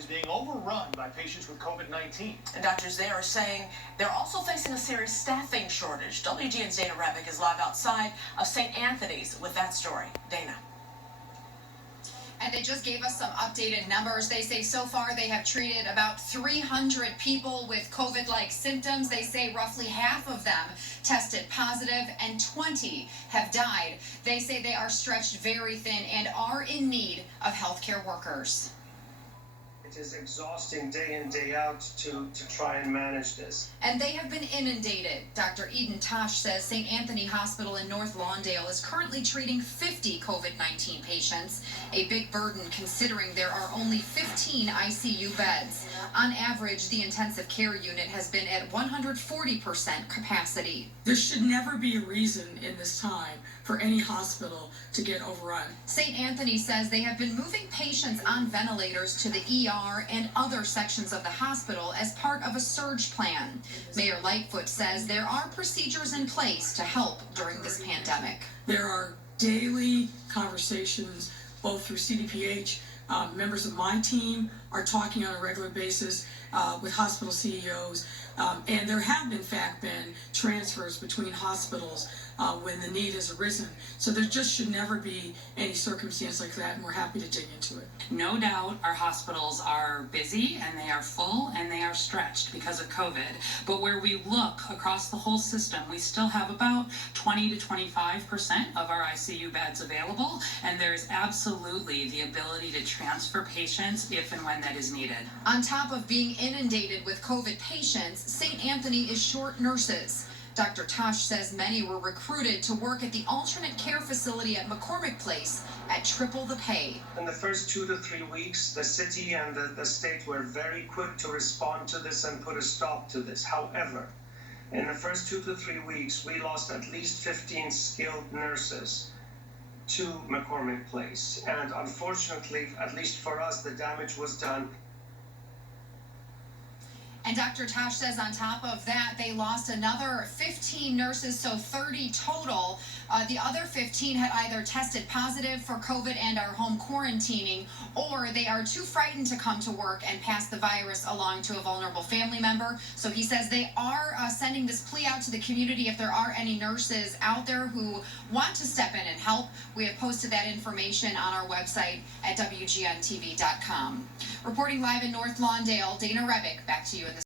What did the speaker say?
is being overrun by patients with COVID-19. And doctors there are saying they're also facing a serious staffing shortage. WGN's Dana Rebick is live outside of St. Anthony's with that story. Dana. And they just gave us some updated numbers. They say so far they have treated about 300 people with COVID-like symptoms. They say roughly half of them tested positive and 20 have died. They say they are stretched very thin and are in need of healthcare workers. It is exhausting day in, day out to try and manage this. And they have been inundated. Dr. Eden Tosh says St. Anthony Hospital in North Lawndale is currently treating 50 COVID-19 patients, a big burden considering there are only 15 ICU beds. On average, the intensive care unit has been at 140% capacity. There should never be a reason in this time for any hospital to get overrun. St. Anthony says they have been moving patients on ventilators to the ER and other sections of the hospital as part of a surge plan. Mayor Lightfoot says there are procedures in place to help during this pandemic. There are daily conversations, both through CDPH. Members of my team are talking on a regular basis with hospital CEOs, and there have in fact been transfers between hospitals when the need has arisen. So there just should never be any circumstance like that, and we're happy to dig into it. No doubt our hospitals are busy and they are full and they are stretched because of COVID. But where we look across the whole system, we still have about 20 to 25% of our ICU beds available, and there's absolutely the ability to transfer patients if and when that is needed. On top of being inundated with COVID patients, St. Anthony is short nurses. Dr. Tosh says many were recruited to work at the alternate care facility at McCormick Place at triple the pay. In the first 2 to 3 weeks, the city and the state were very quick to respond to this and put a stop to this. However, in the first 2 to 3 weeks, we lost at least 15 skilled nurses to McCormick Place. And unfortunately, at least for us, the damage was done. And Dr. Tosh says on top of that, they lost another 15 nurses, so 30 total. The other 15 had either tested positive for COVID and are home quarantining, or they are too frightened to come to work and pass the virus along to a vulnerable family member. So he says they are sending this plea out to the community if there are any nurses out there who want to step in and help. We have posted that information on our website at WGNTV.com. Reporting live in North Lawndale, Dana Rebick, back to you in the